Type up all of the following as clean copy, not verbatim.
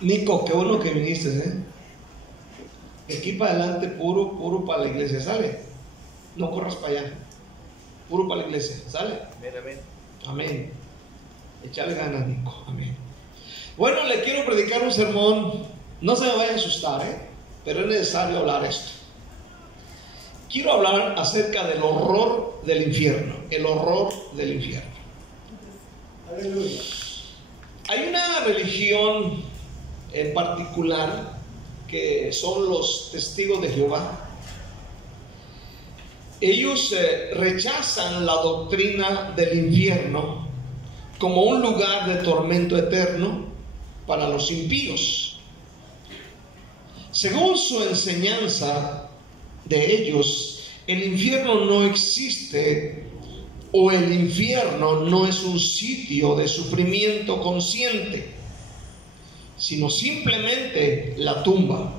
Nico, qué bueno que viniste, ¿eh? De aquí para adelante, puro para la iglesia, ¿sale? No corras para allá. Puro para la iglesia, ¿sale? Amén, amén. Amén. Echale ganas, Nico. Amén. Bueno, le quiero predicar un sermón. No se me vaya a asustar, pero es necesario hablar esto. Quiero hablar acerca del horror del infierno. El horror del infierno. Aleluya. Hay una religión en particular que son los testigos de Jehová. Ellos rechazan la doctrina del infierno como un lugar de tormento eterno para los impíos. Según su enseñanza de ellos, el infierno no existe, o el infierno no es un sitio de sufrimiento consciente, sino simplemente la tumba,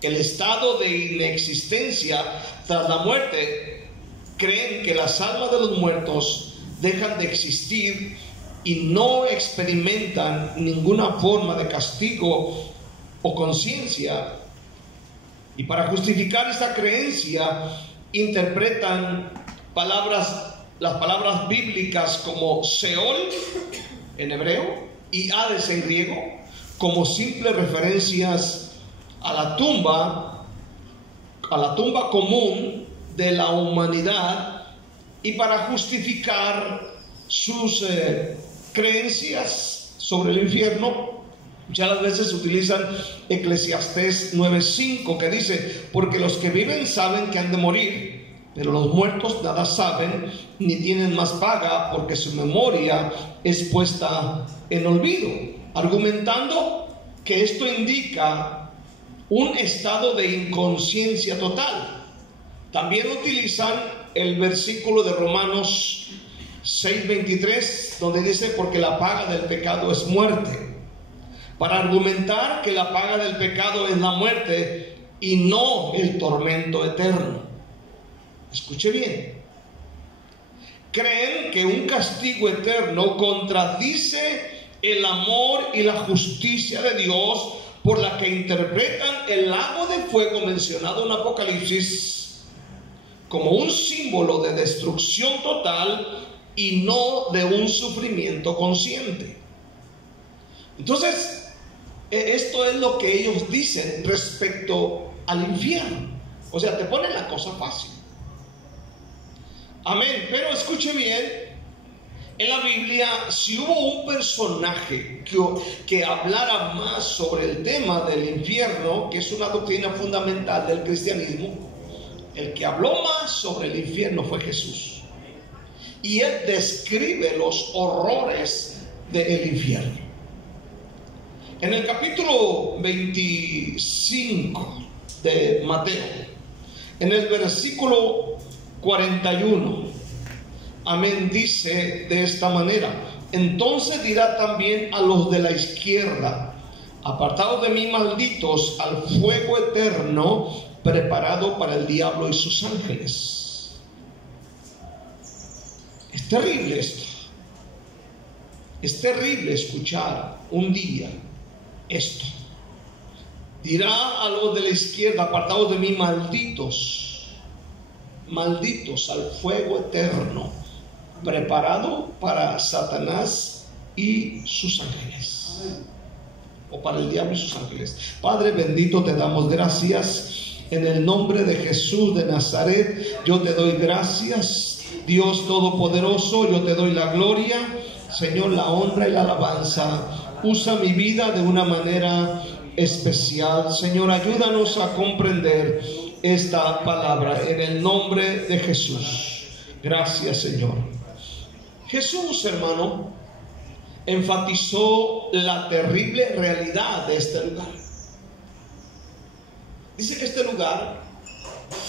el estado de inexistencia tras la muerte. Creen que las almas de los muertos dejan de existir y no experimentan ninguna forma de castigo o conciencia. Y para justificar esta creencia interpretan las palabras bíblicas como Seol en hebreo y Hades en griego como simples referencias a la tumba común de la humanidad, y para justificar sus creencias sobre el infierno muchas veces utilizan Eclesiastés 9:5, que dice: porque los que viven saben que han de morir, pero los muertos nada saben ni tienen más paga, porque su memoria es puesta en olvido, argumentando que esto indica un estado de inconsciencia total. También utilizan el versículo de Romanos 6:23, donde dice: porque la paga del pecado es muerte, para argumentar que la paga del pecado es la muerte y no el tormento eterno. Escuche bien. Creen que un castigo eterno contradice el amor y la justicia de Dios, por la que interpretan el lago de fuego mencionado en Apocalipsis como un símbolo de destrucción total y no de un sufrimiento consciente. Entonces, esto es lo que ellos dicen respecto al infierno. O sea, te ponen la cosa fácil. Amén. Pero escuche bien. En la Biblia, si hubo un personaje que hablara más sobre el tema del infierno, que es una doctrina fundamental del cristianismo, el que habló más sobre el infierno fue Jesús. Y él describe los horrores del infierno. En el capítulo 25 de Mateo, en el versículo 41, amén, dice de esta manera: entonces dirá también a los de la izquierda: apartados de mí, malditos, al fuego eterno preparado para el diablo y sus ángeles. Es terrible esto. Es terrible escuchar un día esto. Dirá a los de la izquierda: apartados de mí, malditos, malditos al fuego eterno preparado para Satanás y sus ángeles, o para el diablo y sus ángeles. Padre bendito, te damos gracias en el nombre de Jesús de Nazaret. Yo te doy gracias, Dios todopoderoso. Yo te doy la gloria, Señor, la honra y la alabanza. Usa mi vida de una manera especial, Señor. Ayúdanos a comprender esta palabra en el nombre de Jesús. Gracias, Señor. Jesús, hermano, enfatizó la terrible realidad de este lugar. Dice que este lugar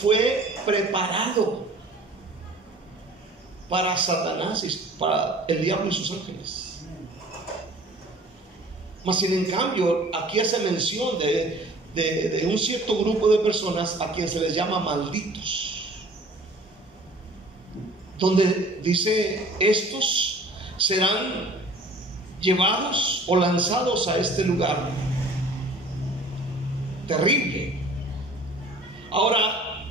fue preparado para Satanás y para el diablo y sus ángeles. Mas sin en cambio, aquí hace mención de un cierto grupo de personas a quien se les llama malditos, donde dice: estos serán llevados o lanzados a este lugar terrible. Ahora,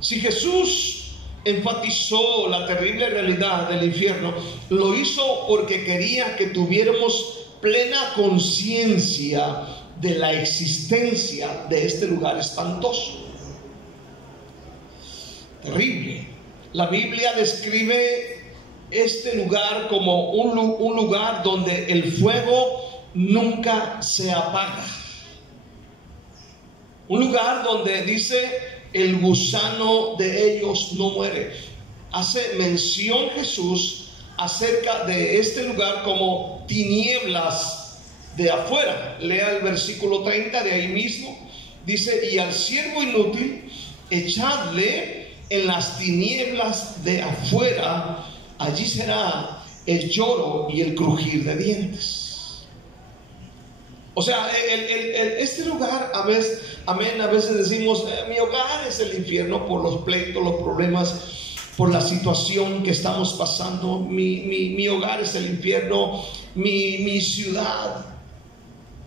si Jesús enfatizó la terrible realidad del infierno, lo hizo porque quería que tuviéramos plena conciencia de la existencia de este lugar espantoso, terrible. La Biblia describe este lugar como un lugar donde el fuego nunca se apaga. Un lugar donde dice el gusano de ellos no muere. Hace mención Jesús acerca de este lugar como tinieblas de afuera. Lea el versículo 30 de ahí mismo. Dice: y al siervo inútil echadle en las tinieblas de afuera, allí será el lloro y el crujir de dientes. O sea, este lugar, a veces decimos, mi hogar es el infierno por los pleitos, los problemas, por la situación que estamos pasando. Mi hogar es el infierno, mi ciudad.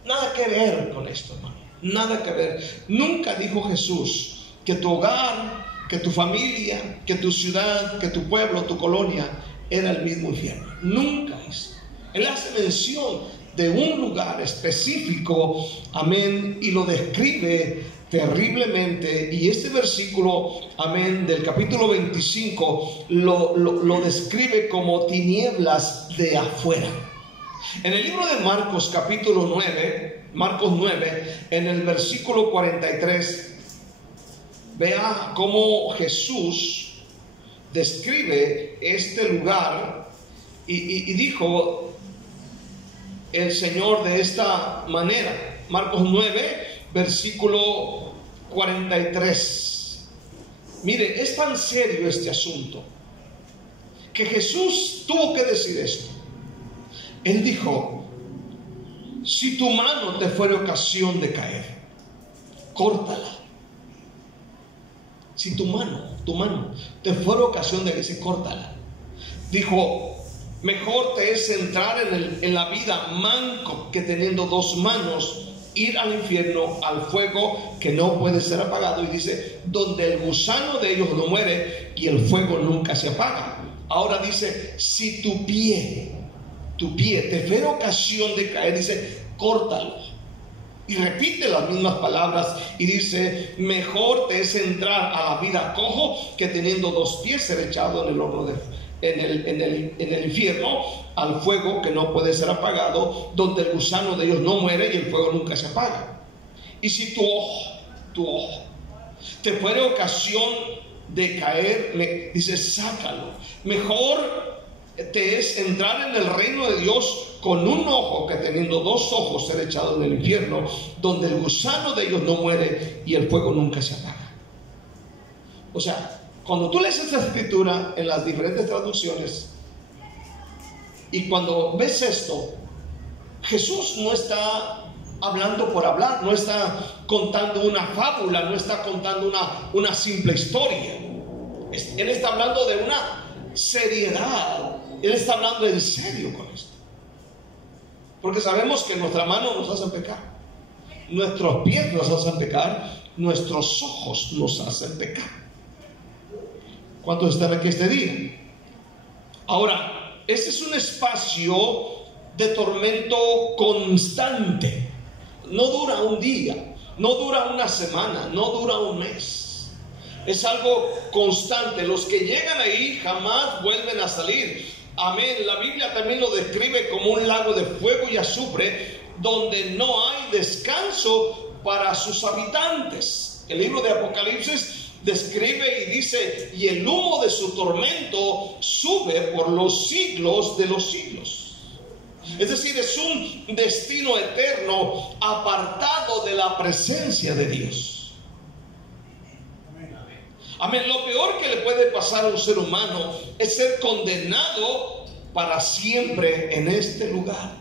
Nada que ver con esto, hermano, nada que ver. Nunca dijo Jesús que tu hogar, que tu familia, que tu ciudad, que tu pueblo, tu colonia era el mismo infierno. Nunca es. Él hace mención de un lugar específico, amén, y lo describe terriblemente. Y este versículo, amén, del capítulo 25 lo describe como tinieblas de afuera. En el libro de Marcos capítulo 9, Marcos 9, en el versículo 43, vea cómo Jesús describe este lugar y dijo el Señor de esta manera. Marcos 9, versículo 43. Mire, es tan serio este asunto que Jesús tuvo que decir esto. Él dijo: si tu mano te fuera ocasión de caer, córtala. Si tu mano te fuera ocasión de caer, córtala. Dijo: mejor te es entrar en la vida manco que teniendo dos manos ir al infierno, al fuego que no puede ser apagado. Y dice: donde el gusano de ellos no muere y el fuego nunca se apaga. Ahora dice: si tu pie te fuera ocasión de caer, dice, córtalo. Y repite las mismas palabras y dice: mejor te es entrar a la vida cojo que teniendo dos pies ser echado en el horno en el infierno, al fuego que no puede ser apagado, donde el gusano de ellos no muere y el fuego nunca se apaga. Y si tu ojo te fuera ocasión de caer, dice, sácalo. Mejor te es entrar en el reino de Dios con un ojo que teniendo dos ojos ser echado en el infierno, donde el gusano de ellos no muere y el fuego nunca se apaga. O sea, cuando tú lees esta escritura en las diferentes traducciones y cuando ves esto, Jesús no está hablando por hablar, no está contando una fábula, no está contando una simple historia. Él está hablando de una seriedad. Él está hablando en serio con esto. Porque sabemos que nuestra mano nos hace pecar, nuestros pies nos hacen pecar, nuestros ojos nos hacen pecar. ¿Cuántos están aquí este día? Ahora, este es un espacio de tormento constante. No dura un día, no dura una semana, no dura un mes. Es algo constante. Los que llegan ahí jamás vuelven a salir. Amén. La Biblia también lo describe como un lago de fuego y azufre, donde no hay descanso para sus habitantes. El libro de Apocalipsis describe y dice: y el humo de su tormento sube por los siglos de los siglos. Es decir, es un destino eterno apartado de la presencia de Dios. Amén. Lo peor que le puede pasar a un ser humano es ser condenado para siempre en este lugar.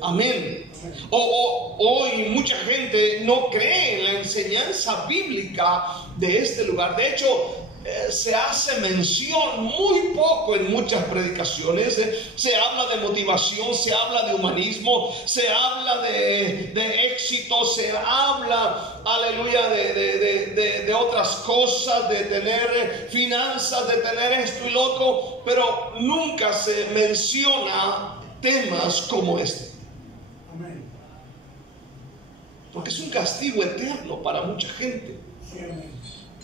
Amén. Hoy mucha gente no cree en la enseñanza bíblica de este lugar. De hecho, se hace mención muy poco en muchas predicaciones. Se habla de motivación, se habla de humanismo, se habla de éxito, se habla, aleluya, de otras cosas, de tener finanzas, de tener esto y lo otro, pero nunca se menciona temas como este. Amén. Porque es un castigo eterno para mucha gente. Sí, amén.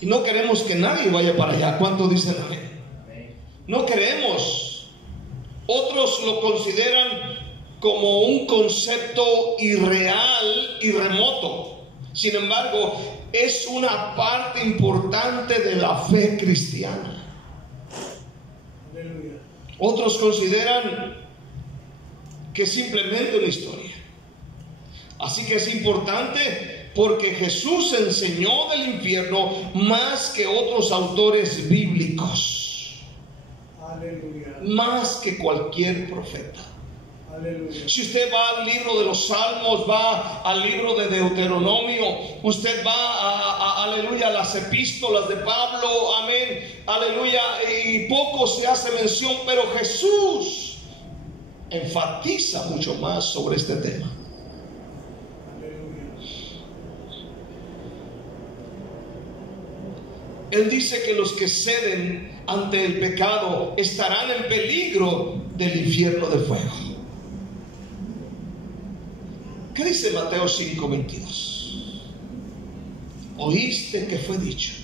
Y no queremos que nadie vaya para allá. ¿Cuántos dicen amén? No queremos. Otros lo consideran como un concepto irreal y remoto. Sin embargo, es una parte importante de la fe cristiana. Aleluya. Otros consideran que es simplemente una historia. Así que es importante, porque Jesús enseñó del infierno más que otros autores bíblicos. Aleluya. Más que cualquier profeta. Aleluya. Si usted va al libro de los Salmos, va al libro de Deuteronomio, usted va aleluya, a las epístolas de Pablo, amén, aleluya, y poco se hace mención, pero Jesús enfatiza mucho más sobre este tema. Él dice que los que ceden ante el pecado estarán en peligro del infierno de fuego. ¿Qué dice Mateo 5:22? Oíste que fue dicho,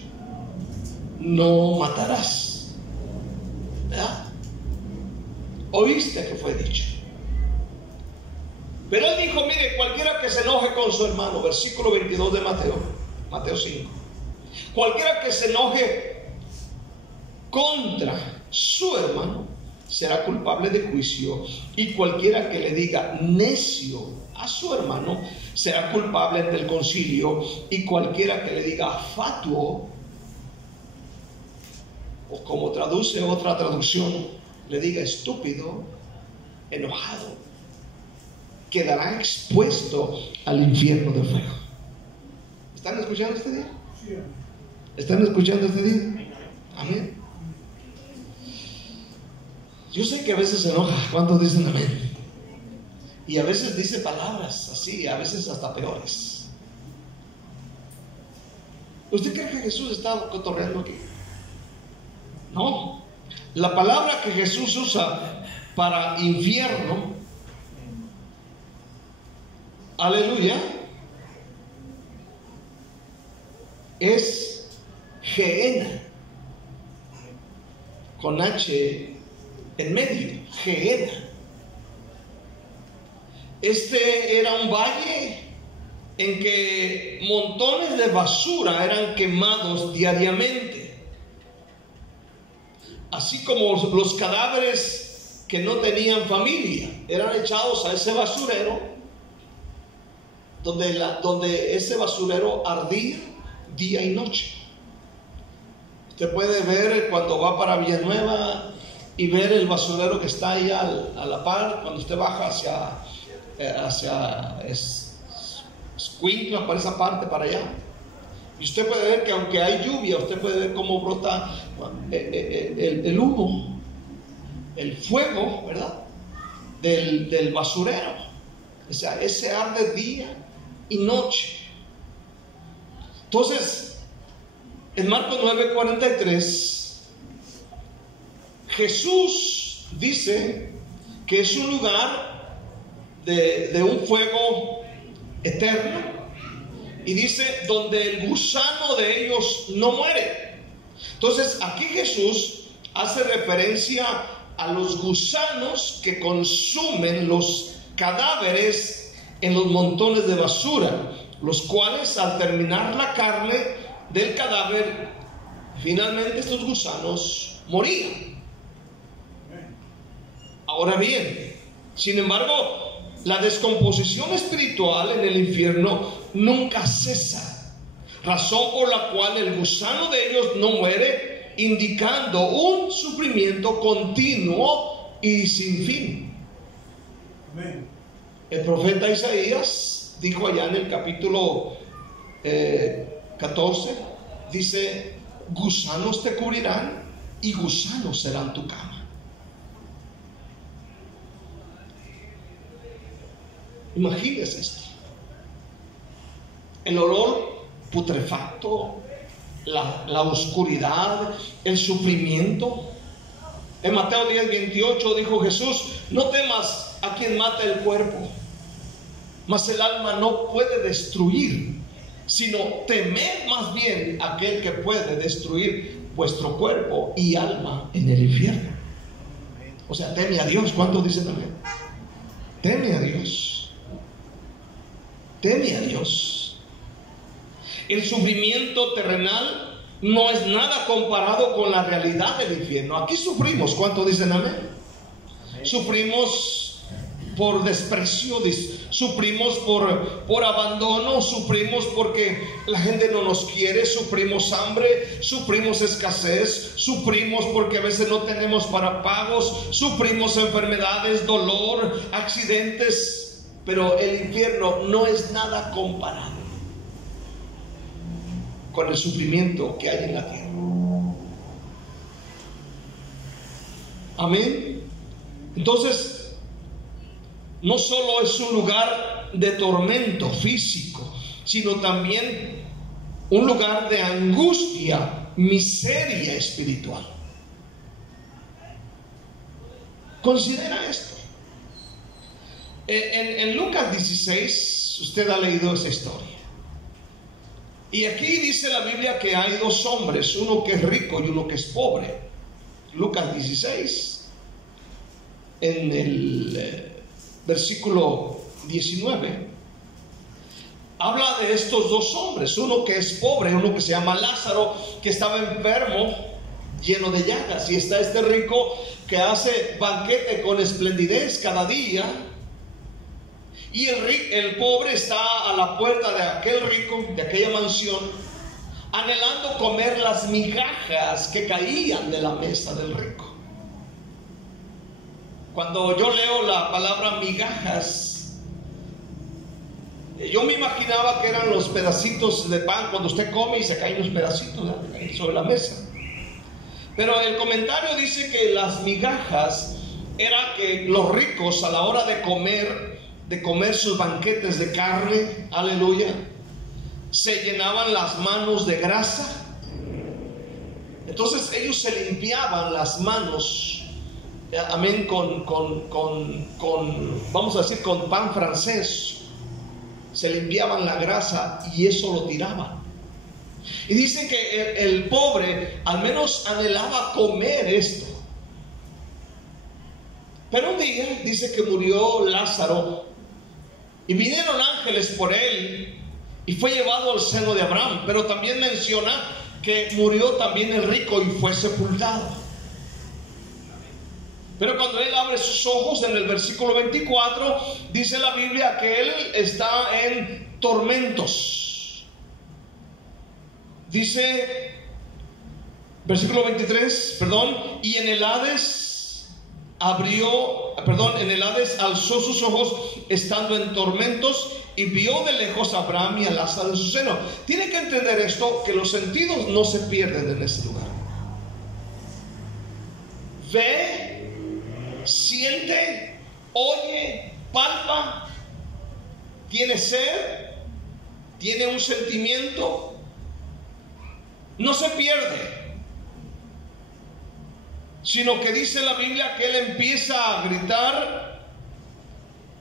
no matarás. ¿Verdad? Oíste que fue dicho. Pero él dijo, mire, cualquiera que se enoje con su hermano, versículo 22 de Mateo 5. Cualquiera que se enoje contra su hermano será culpable de juicio, y cualquiera que le diga necio a su hermano será culpable ante el concilio, y cualquiera que le diga fatuo, o como traduce otra traducción, le diga estúpido, enojado, quedará expuesto al infierno de fuego. ¿Están escuchando este día? Sí, amén. ¿Están escuchando este día? Amén. Yo sé que a veces se enoja. ¿Cuántos dicen amén? Y a veces dice palabras así, a veces hasta peores. ¿Usted cree que Jesús está cotorreando aquí? No. La palabra que Jesús usa para infierno, aleluya, es Gehenna, con H en medio, Gehenna. Este era un valle en que montones de basura eran quemados diariamente, así como los cadáveres que no tenían familia eran echados a ese basurero, donde ese basurero ardía día y noche. Usted puede ver cuando va para Villanueva y ver el basurero que está ahí a la par, cuando usted baja hacia Escuintla, para esa parte, para allá. Y usted puede ver que aunque hay lluvia, usted puede ver cómo brota el humo, el fuego, ¿verdad? Del basurero. O sea, ese arde día y noche. Entonces, en Marcos 9:43, Jesús dice que es un lugar de un fuego eterno, y dice donde el gusano de ellos no muere. Entonces aquí Jesús hace referencia a los gusanos que consumen los cadáveres en los montones de basura, los cuales al terminar la carne del cadáver, finalmente estos gusanos morían. Ahora bien, sin embargo, la descomposición espiritual en el infierno nunca cesa, razón por la cual el gusano de ellos no muere, indicando un sufrimiento continuo y sin fin. Amén. El profeta Isaías dijo allá en el capítulo 14, dice, gusanos te cubrirán y gusanos serán tu cama. Imagínese esto: el olor putrefacto, la oscuridad, el sufrimiento. En Mateo 10:28 dijo Jesús: no temas a quien mata el cuerpo, mas el alma no puede destruir, sino temed más bien a aquel que puede destruir vuestro cuerpo y alma en el infierno. O sea, teme a Dios. ¿Cuántos dicen también? Teme a Dios. Teme a Dios. El sufrimiento terrenal no es nada comparado con la realidad del infierno. Aquí sufrimos. ¿Cuántos dicen amén? Sufrimos por desprecio, sufrimos por abandono, sufrimos porque la gente no nos quiere, sufrimos hambre, sufrimos escasez, sufrimos porque a veces no tenemos para pagos, sufrimos enfermedades, dolor, accidentes. Pero el infierno no es nada comparado con el sufrimiento que hay en la tierra. Amén. Entonces, no solo es un lugar de tormento físico, sino también un lugar de angustia, miseria espiritual. Considera esto. En Lucas 16, usted ha leído esa historia. Y aquí dice la Biblia que hay dos hombres, uno que es rico y uno que es pobre. Lucas 16, en el versículo 19, habla de estos dos hombres, uno que es pobre, uno que se llama Lázaro, que estaba enfermo, lleno de llagas, y está este rico que hace banquete con esplendidez cada día. Y el pobre está a la puerta de aquel rico, de aquella mansión, anhelando comer las migajas que caían de la mesa del rico. Cuando yo leo la palabra migajas, yo me imaginaba que eran los pedacitos de pan cuando usted come y se caen los pedacitos sobre la mesa. Pero el comentario dice que las migajas era que los ricos, a la hora de comer sus banquetes de carne, aleluya, se llenaban las manos de grasa. Entonces ellos se limpiaban las manos, amén, con vamos a decir, con pan francés. Se limpiaban la grasa y eso lo tiraban. Y dicen que el pobre al menos anhelaba comer esto. Pero un día dice que murió Lázaro y vinieron ángeles por él y fue llevado al seno de Abraham. Pero también menciona que murió también el rico y fue sepultado. Pero cuando él abre sus ojos en el versículo 24, dice la Biblia que él está en tormentos. Dice, versículo 23, y en el Hades en el Hades alzó sus ojos estando en tormentos y vio de lejos a Abraham y a Lázaro en su seno. Tiene que entender esto, que los sentidos no se pierden en ese lugar. Ve, siente, oye, palpa, tiene sed, tiene un sentimiento, no se pierde, sino que dice la Biblia que él empieza a gritar,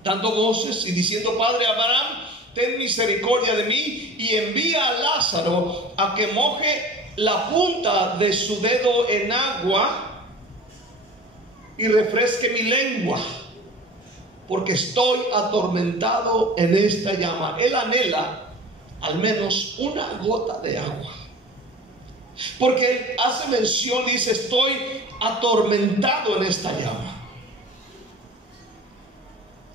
dando voces y diciendo: Padre Abraham, ten misericordia de mí y envía a Lázaro a que moje la punta de su dedo en agua y refresque mi lengua, porque estoy atormentado en esta llama. Él anhela al menos una gota de agua, porque él hace mención, dice: estoy atormentado en esta llama.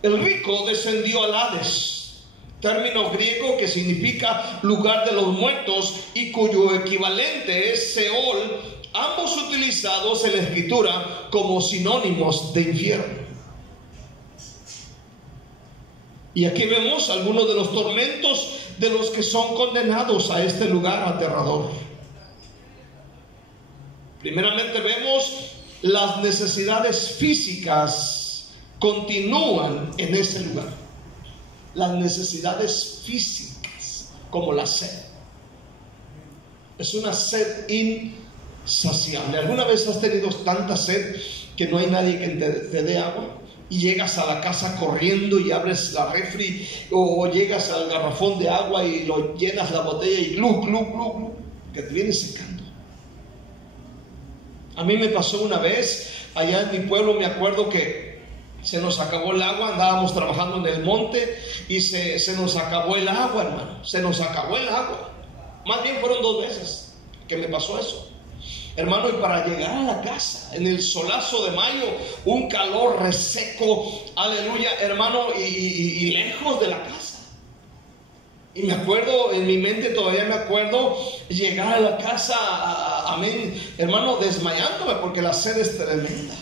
El rico descendió al Hades, término griego que significa lugar de los muertos y cuyo equivalente es Seol, ambos utilizados en la escritura como sinónimos de infierno. Y aquí vemos algunos de los tormentos de los que son condenados a este lugar aterrador. Primeramente vemos las necesidades físicas continúan en ese lugar. Las necesidades físicas, como la sed. Es una sed insaciable. ¿Alguna vez has tenido tanta sed que no hay nadie que te dé agua? Y llegas a la casa corriendo y abres la refri, o llegas al garrafón de agua y lo llenas la botella y glu, glu, glu, glu, que te viene secando. A mí me pasó una vez allá en mi pueblo, me acuerdo que se nos acabó el agua, andábamos trabajando en el monte y se nos acabó el agua, hermano, se nos acabó el agua. Más bien fueron 2 veces que me pasó eso, hermano, y para llegar a la casa en el solazo de mayo, un calor reseco, aleluya, hermano, y lejos de la casa. Y me acuerdo, en mi mente todavía me acuerdo llegar a la casa, amén, hermano, desmayándome porque la sed es tremenda.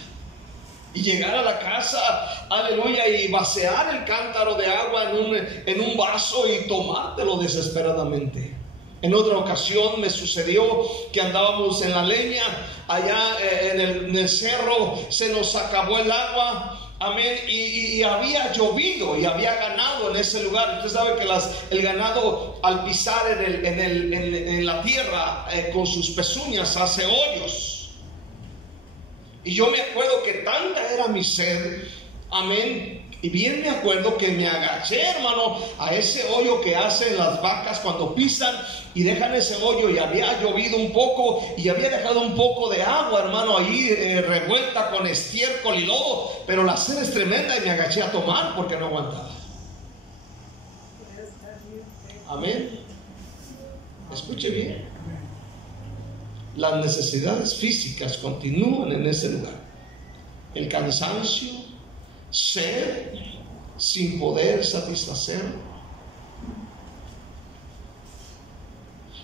Y llegar a la casa, aleluya, y vaciar el cántaro de agua en un vaso y tomártelo desesperadamente. En otra ocasión me sucedió que andábamos en la leña, allá en el cerro, se nos acabó el agua, amén, y había llovido y había ganado en ese lugar. Usted sabe que el ganado al pisar en la tierra con sus pezuñas hace hoyos. Y yo me acuerdo que tanta era mi sed, amén, y bien me acuerdo que me agaché, hermano, a ese hoyo que hacen las vacas cuando pisan y dejan ese hoyo, y había llovido un poco y había dejado un poco de agua, hermano, ahí revuelta con estiércol y lodo, pero la sed es tremenda y me agaché a tomar porque no aguantaba. Amén. Escuche bien. Las necesidades físicas continúan en ese lugar. El cansancio, sed sin poder satisfacer.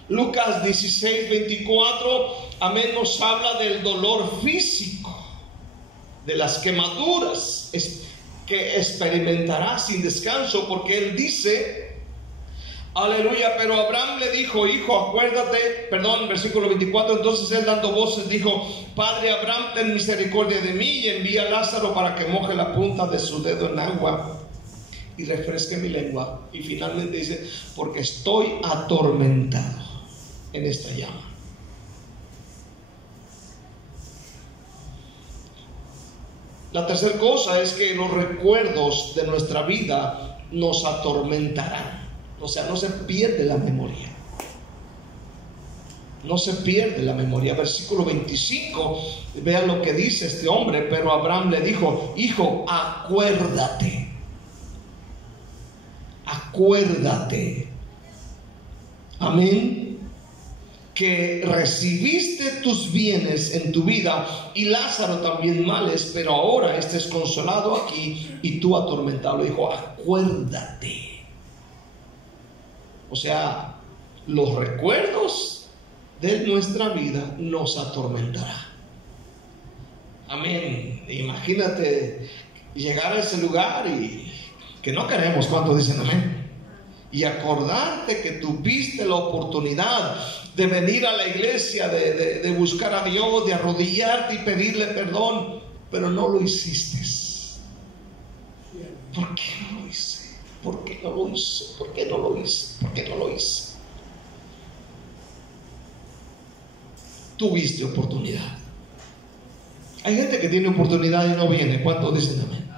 Lucas 16:24, amén, nos habla del dolor físico, de las quemaduras que experimentará sin descanso, porque él dice, aleluya, pero Abraham le dijo, hijo, acuérdate, versículo 24, entonces él dando voces dijo, Padre Abraham, ten misericordia de mí y envía a Lázaro para que moje la punta de su dedo en agua y refresque mi lengua. Y finalmente dice, porque estoy atormentado en esta llama. La tercera cosa es que los recuerdos de nuestra vida nos atormentarán. O sea, no se pierde la memoria. No se pierde la memoria. Versículo 25, vean lo que dice este hombre. Pero Abraham le dijo, hijo, acuérdate. Acuérdate. Amén. Que recibiste tus bienes en tu vida y Lázaro también males, pero ahora estés consolado aquí y tú atormentado. Le dijo, acuérdate. O sea, los recuerdos de nuestra vida nos atormentarán. Amén. Imagínate llegar a ese lugar y que no queremos. ¿Cuántos dicen amén? Y acordarte que tuviste la oportunidad de venir a la iglesia, de buscar a Dios, de arrodillarte y pedirle perdón, pero no lo hiciste. ¿Por qué no lo hice? ¿Por qué no lo hice? ¿Por qué no lo hice? ¿Por qué no lo hice? Tuviste oportunidad. Hay gente que tiene oportunidad y no viene. ¿Cuántos dicen amén?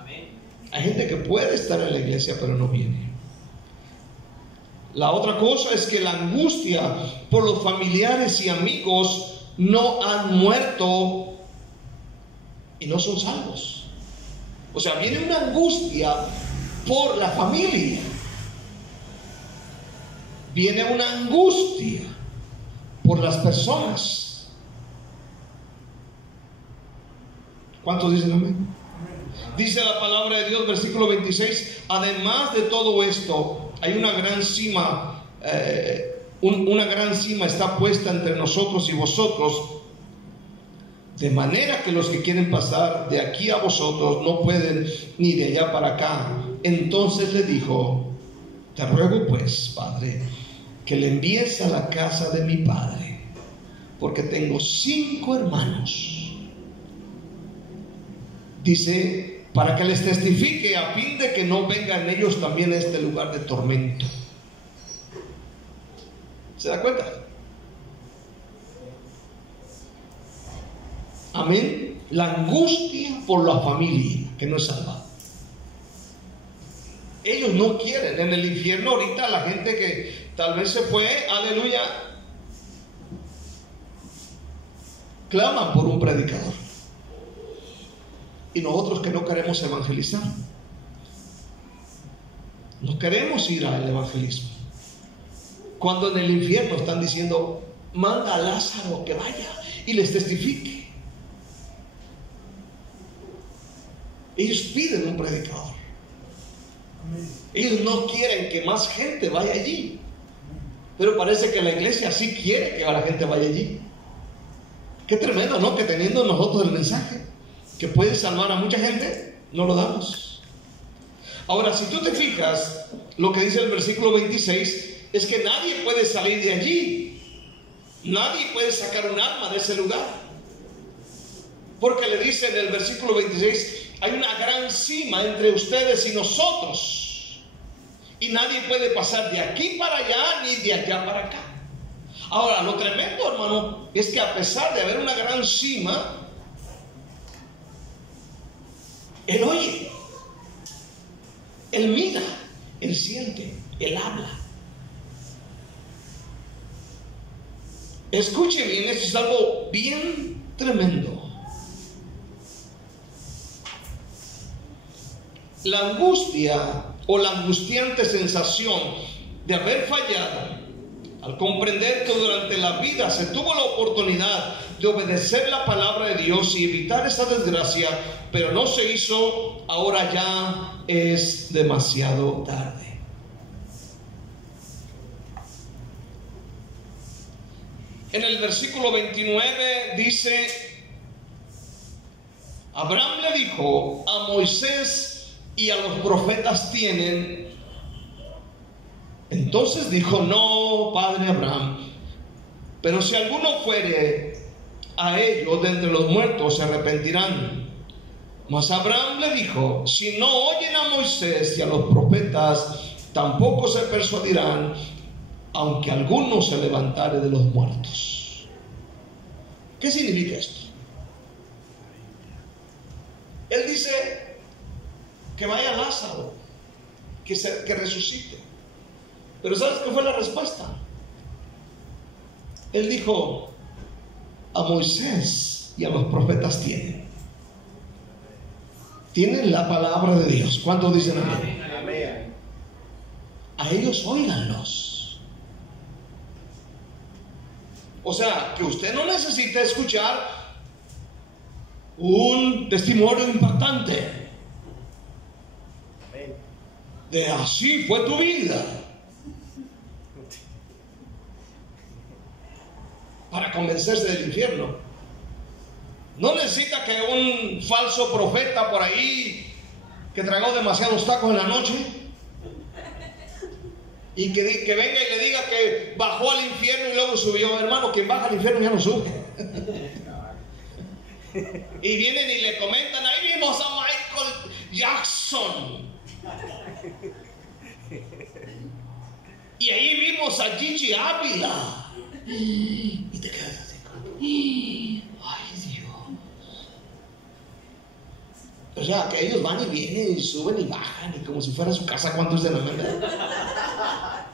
Hay gente que puede estar en la iglesia pero no viene. La otra cosa es que la angustia por los familiares y amigos no han muerto y no son salvos. O sea, viene una angustia por la familia. Viene una angustia por las personas. ¿Cuántos dicen amén? Dice la palabra de Dios, versículo 26, además de todo esto, hay una gran cima, una gran cima está puesta entre nosotros y vosotros, de manera que los que quieren pasar de aquí a vosotros no pueden ni de allá para acá. Entonces le dijo, te ruego pues, Padre, que le envíes a la casa de mi padre, porque tengo 5 hermanos. Dice, para que les testifique, a fin de que no vengan ellos también a este lugar de tormento. ¿Se da cuenta? Amén. La angustia por la familia que no es salvada. Ellos no quieren. En el infierno ahorita la gente que tal vez se fue, aleluya, claman por un predicador. Y nosotros que no queremos evangelizar, no queremos ir al evangelismo, cuando en el infierno están diciendo, manda a Lázaro que vaya y les testifique. Ellos piden un predicador. Ellos no quieren que más gente vaya allí, pero parece que la iglesia sí quiere que la gente vaya allí. Qué tremendo, ¿no? Que teniendo nosotros el mensaje que puede salvar a mucha gente, no lo damos. Ahora, si tú te fijas, lo que dice el versículo 26 es que nadie puede salir de allí. Nadie puede sacar un arma de ese lugar, porque le dice en el versículo 26, hay una gran cima entre ustedes y nosotros, y nadie puede pasar de aquí para allá ni de allá para acá. Ahora, lo tremendo, hermano, es que a pesar de haber una gran cima, Él oye, Él mira, Él siente, Él habla. Escuche bien, esto es algo bien tremendo. La angustia o la angustiante sensación de haber fallado, al comprender que durante la vida se tuvo la oportunidad de obedecer la palabra de Dios y evitar esa desgracia, pero no se hizo, ahora ya es demasiado tarde. En el versículo 29 dice, Abraham le dijo, a Moisés y a los profetas tienen. Entonces dijo, no, padre Abraham, pero si alguno fuere a ellos de entre los muertos, se arrepentirán. Mas Abraham le dijo, si no oyen a Moisés y a los profetas, tampoco se persuadirán, aunque alguno se levantare de los muertos. ¿Qué significa esto? Él dice que vaya Lázaro, que resucite. Pero ¿sabes qué fue la respuesta? Él dijo, a Moisés y a los profetas tienen la palabra de Dios. ¿Cuántos dicen amén? Amén. A ellos óiganlos. O sea, que usted no necesita escuchar un testimonio impactante de así fue tu vida para convencerse del infierno. No necesita que un falso profeta por ahí que tragó demasiados tacos en la noche y que venga y le diga que bajó al infierno y luego subió. Hermano, quien baja al infierno ya no sube. Y vienen y le comentan, ahí vimos a Michael Jackson y ahí vimos a Gigi Ávila, y te quedas así como, ay Dios. O sea, que ellos van y vienen y suben y bajan y como si fuera su casa. ¿Cuántos de la verdad?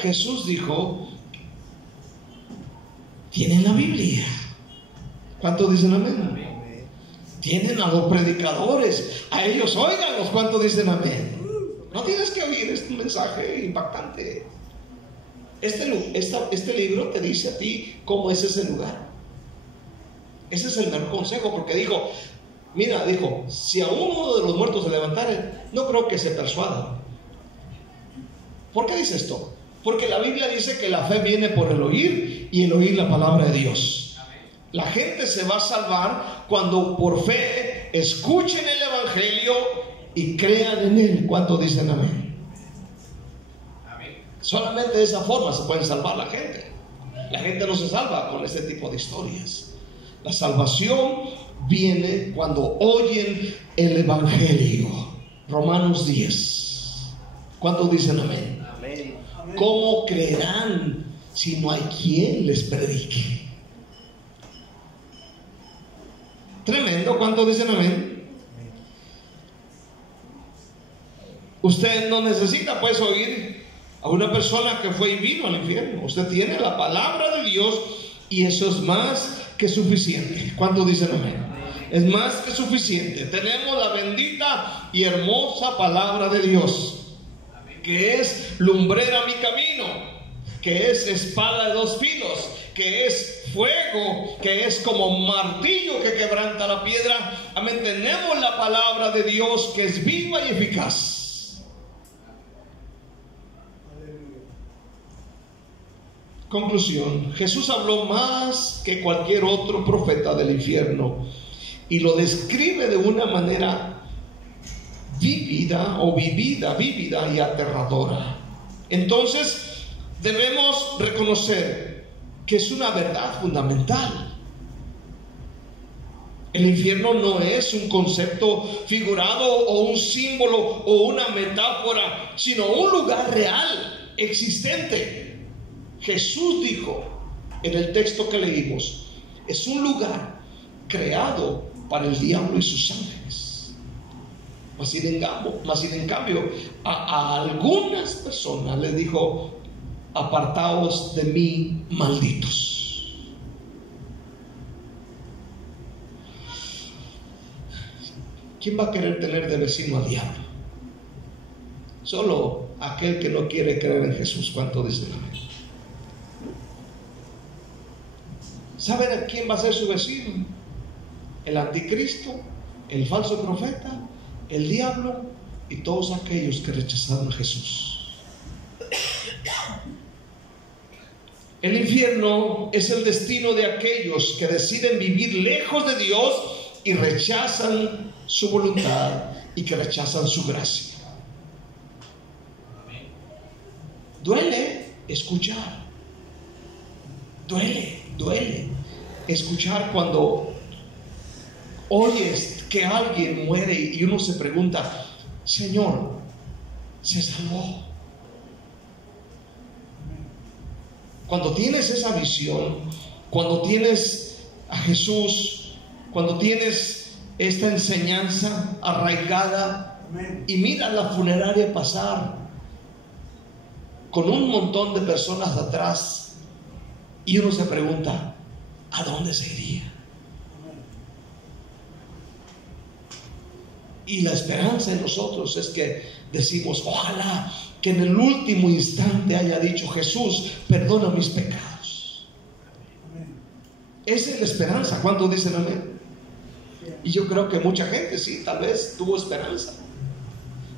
Jesús dijo, tienen la Biblia. ¿Cuántos dicen amén? Tienen a los predicadores, a ellos óiganlos. ¿Cuántos dicen amén? No tienes que oír este mensaje impactante. Este libro te dice a ti cómo es ese lugar. Ese es el mejor consejo, porque dijo, mira, dijo, si a uno de los muertos se levantare, no creo que se persuada. ¿Por qué dice esto? Porque la Biblia dice que la fe viene por el oír y el oír la palabra de Dios. La gente se va a salvar cuando por fe escuchen el evangelio y crean en él. ¿Cuántos dicen amén? Amén. Solamente de esa forma se puede salvar la gente. La gente no se salva con este tipo de historias. La salvación viene cuando oyen el Evangelio. Romanos 10. ¿Cuántos dicen amén? Amén. ¿Cómo creerán si no hay quien les predique? Tremendo. ¿Cuántos dicen amén? Usted no necesita pues oír a una persona que fue y vino al infierno. Usted tiene la palabra de Dios y eso es más que suficiente. ¿Cuántos dicen amén? Es más que suficiente. Tenemos la bendita y hermosa palabra de Dios, que es lumbrera a mi camino, que es espada de dos filos, que es fuego, que es como martillo que quebranta la piedra. Amén. Tenemos la palabra de Dios que es viva y eficaz. Conclusión: Jesús habló más que cualquier otro profeta del infierno y lo describe de una manera vívida y aterradora. Entonces debemos reconocer que es una verdad fundamental. El infierno no es un concepto figurado o un símbolo o una metáfora, sino un lugar real, existente. Jesús dijo en el texto que leímos, es un lugar creado para el diablo y sus ángeles. Mas sin en cambio a algunas personas les dijo: apartaos de mí, malditos. ¿Quién va a querer tener de vecino al diablo? Solo aquel que no quiere creer en Jesús. ¿Cuánto dicen amén? ¿Saben a quién va a ser su vecino? El anticristo, el falso profeta, el diablo y todos aquellos que rechazaron a Jesús. El infierno es el destino de aquellos que deciden vivir lejos de Dios y rechazan su voluntad y que rechazan su gracia. Duele escuchar. Duele escuchar cuando oyes que alguien muere y uno se pregunta: Señor, ¿se salvó? Cuando tienes esa visión, cuando tienes a Jesús, cuando tienes esta enseñanza arraigada y miras la funeraria pasar con un montón de personas atrás, y uno se pregunta: ¿a dónde se iría? Y la esperanza en nosotros es que decimos: ojalá que en el último instante haya dicho: Jesús, perdona mis pecados. Esa es la esperanza. ¿Cuántos dicen amén? Y yo creo que mucha gente sí, tal vez tuvo esperanza.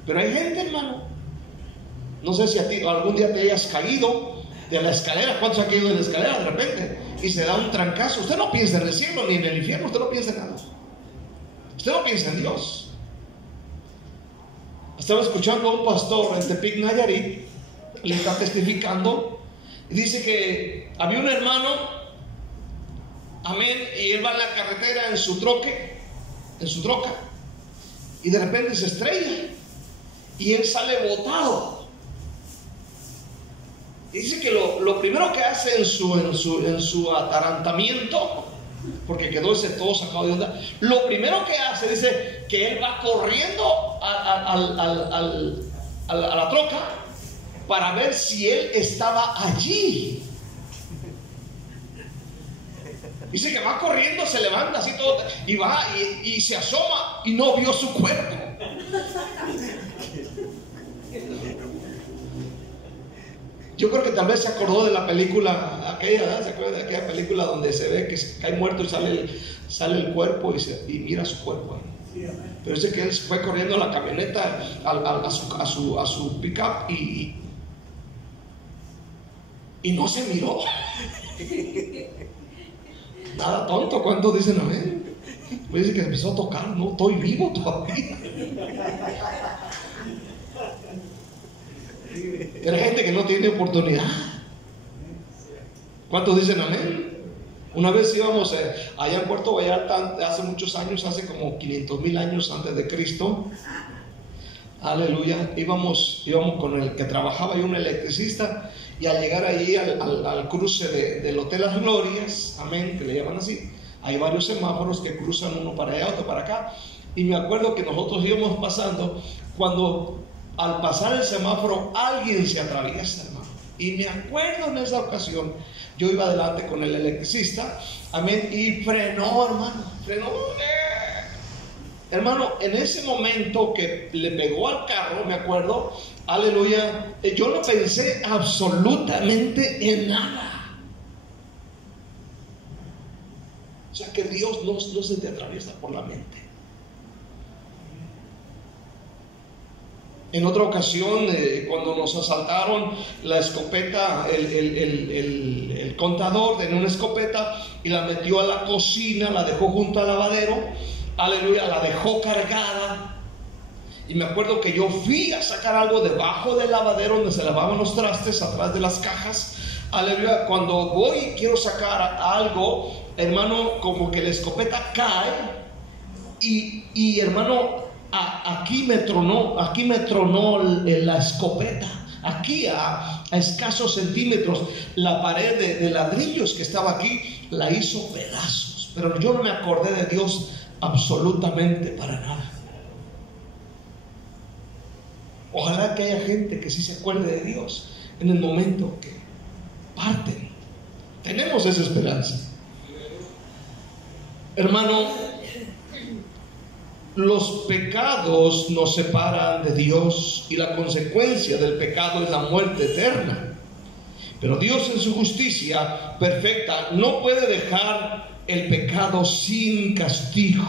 Pero hay gente, hermano, no sé si a ti algún día te hayas caído de la escalera. ¿Cuántos han caído de la escalera de repente y se da un trancazo? Usted no piensa en el cielo ni en el infierno, usted no piensa en nada, usted no piensa en Dios. Estaba escuchando a un pastor en Tepic, Nayarit, le está testificando y dice que había un hermano, amén, y él va en la carretera en su troca, y de repente se estrella y él sale botado. Y dice que lo primero que hace en su atarantamiento, porque quedó ese todo sacado de onda, lo primero que hace, dice que él va corriendo a la troca para ver si él estaba allí. Dice que va corriendo, se levanta así todo y va y se asoma y no vio su cuerpo. Yo creo que tal vez se acordó de la película aquella, ¿verdad? ¿Se acuerda de aquella película donde se ve que cae muerto y sale el cuerpo y mira su cuerpo ahí? Pero dice que él fue corriendo a la camioneta, a su pick-up y no se miró. Nada tonto. ¿Cuántos dicen amén? Pues dice que empezó a tocar: no, estoy vivo todavía. Pero hay gente que no tiene oportunidad. ¿Cuántos dicen amén? Una vez íbamos allá en Puerto Vallarta, hace muchos años, hace como 500,000 años antes de Cristo. Aleluya. Íbamos con el que trabajaba y un electricista, y al llegar ahí al cruce del Hotel Las Glorias, amén, que le llaman así, hay varios semáforos que cruzan uno para allá, otro para acá. Y me acuerdo que nosotros íbamos pasando, cuando al pasar el semáforo alguien se atraviesa, hermano. Y me acuerdo en esa ocasión, yo iba adelante con el electricista, amén, y frenó, hermano, frenó. Hermano, en ese momento que le pegó al carro, me acuerdo, aleluya, yo no pensé absolutamente en nada. O sea que Dios no se te atraviesa por la mente. En otra ocasión, cuando nos asaltaron la escopeta, el contador tenía una escopeta y la metió a la cocina, la dejó junto al lavadero, aleluya, la dejó cargada. Y me acuerdo que yo fui a sacar algo debajo del lavadero donde se lavaban los trastes, atrás de las cajas, aleluya. Cuando voy y quiero sacar algo, hermano, como que la escopeta cae y hermano, aquí me tronó la escopeta, aquí a escasos centímetros. La pared de ladrillos que estaba aquí la hizo pedazos, pero yo no me acordé de Dios absolutamente para nada. Ojalá que haya gente que sí se acuerde de Dios en el momento que parten. Tenemos esa esperanza, hermano. Los pecados nos separan de Dios y la consecuencia del pecado es la muerte eterna. Pero Dios, en su justicia perfecta, no puede dejar el pecado sin castigo.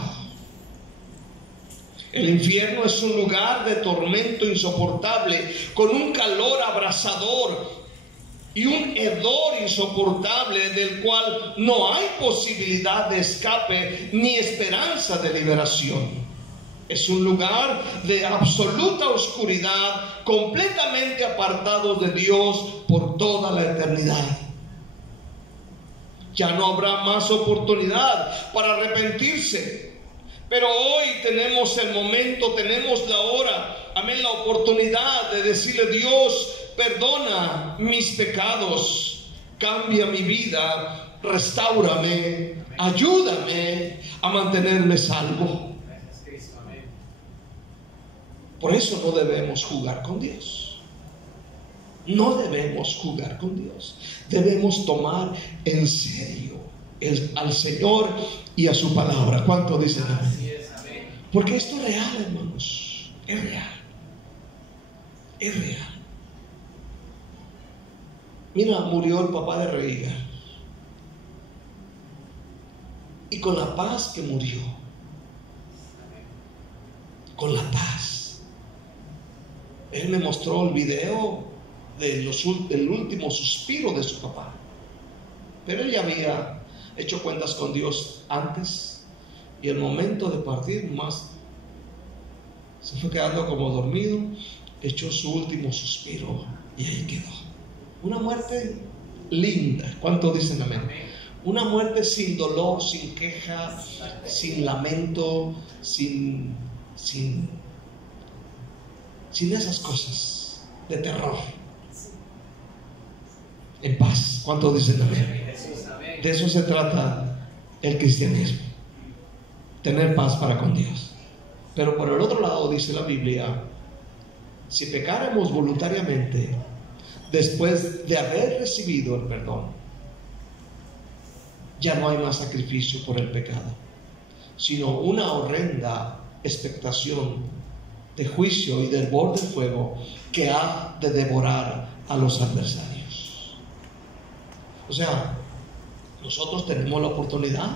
El infierno es un lugar de tormento insoportable, con un calor abrasador y un hedor insoportable del cual no hay posibilidad de escape ni esperanza de liberación. Es un lugar de absoluta oscuridad, completamente apartados de Dios por toda la eternidad. Ya no habrá más oportunidad para arrepentirse. Pero hoy tenemos el momento, tenemos la hora, amén, la oportunidad de decirle: Dios, perdona mis pecados, cambia mi vida, restáurame, ayúdame a mantenerme salvo. Por eso no debemos jugar con Dios. No debemos jugar con Dios. Debemos tomar en serio al Señor y a su palabra. ¿Cuánto dicen amén? Porque esto es real, hermanos. Es real. Es real. Mira, murió el papá de Reiga. Y con la paz que murió, con la paz, él me mostró el video del último suspiro de su papá. Pero él ya había hecho cuentas con Dios antes, y el momento de partir más se fue quedando como dormido, echó su último suspiro y ahí quedó. Una muerte linda. ¿Cuánto dicen amén? Una muerte sin dolor, sin queja, sin lamento, sin esas cosas de terror. En paz. ¿Cuánto dicen amén? De eso se trata el cristianismo, tener paz para con Dios. Pero por el otro lado dice la Biblia: si pecáramos voluntariamente después de haber recibido el perdón, ya no hay más sacrificio por el pecado, sino una horrenda expectación de juicio y del borde de fuego que ha de devorar a los adversarios. O sea, nosotros tenemos la oportunidad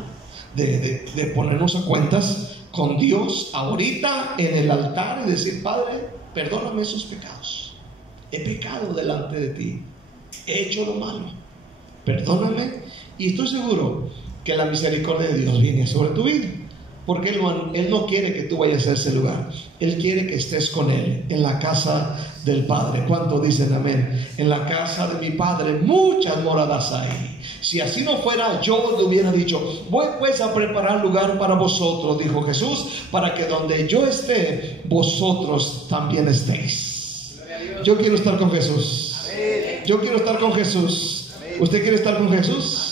de ponernos a cuentas con Dios ahorita en el altar y decir: Padre, perdóname esos pecados. He pecado delante de ti, he hecho lo malo, perdóname. Y estoy seguro que la misericordia de Dios viene sobre tu vida, Porque Él no quiere que tú vayas a ese lugar. Él quiere que estés con Él en la casa del Padre. ¿Cuántos dicen amén? En la casa de mi Padre muchas moradas hay. Si así no fuera, yo le hubiera dicho: voy pues a preparar lugar para vosotros, dijo Jesús, para que donde yo esté, vosotros también estéis. Yo quiero estar con Jesús. Yo quiero estar con Jesús. ¿Usted quiere estar con Jesús?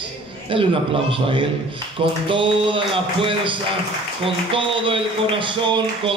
Dale un aplauso a Él, con toda la fuerza, con todo el corazón, con